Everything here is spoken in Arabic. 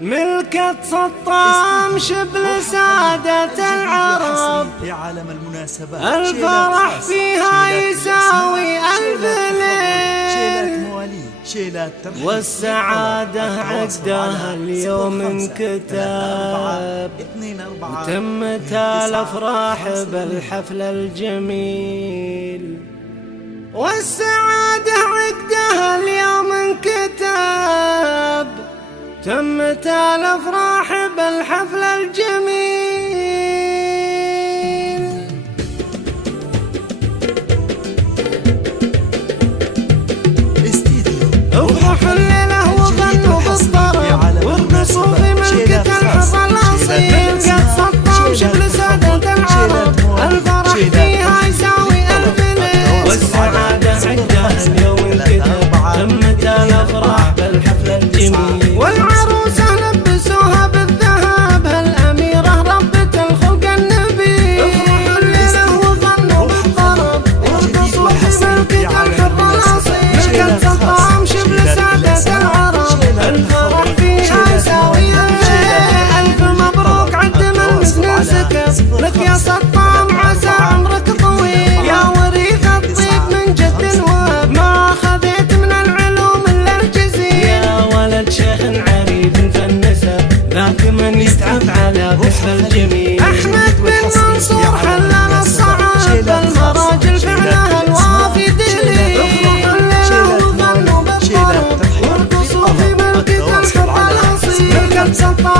ملكة سطام شبل سادة العرب، في عالم المناسبات الفرح فيها يساوي ألف ليل، والسعادة عقدها اليوم انكتب، وتمت الأفراح بالحفل الجميل، والسعادة عقدها اليوم انكتب، تمت الأفراح بالحفل الجميل. افرحوا الليلة وغنوا بالطرب، وارقصوا في ملكة الحظ الأصيل. قد سطام شبل سادة العرب، الفرح فيها يساوي ألف ليل، والسعادة عقدها اليوم انكتب، تمت الأفراح بالحفل الجميل. والعروسة لبسوها بالذهب، الأميرة ربة الخلق النبيل. افرحوا الليلة وغنوا بالطرب، وارقصوا في ملكة الحظ الأصيل. ملكة سطام شبل سادة العرب، الفرح فيها يساوي ألف مبروك عد من مثل سكب لك يا سطام، عسى عمرك طويل. يا وريث الطيب من جد واب، ما أخذت من العلوم إلا الجزيل. يا ولد شيخ عريب في النسب، ذاك من يتعب على كسب الجميل. أحمد بن منصور حلال الصعاب، المراجل فعلها الوافي دليل. افرحوا الليلة وغنوا بالطرب، وارقصوا في ملكة الحظ الأصيل. ملكة سطام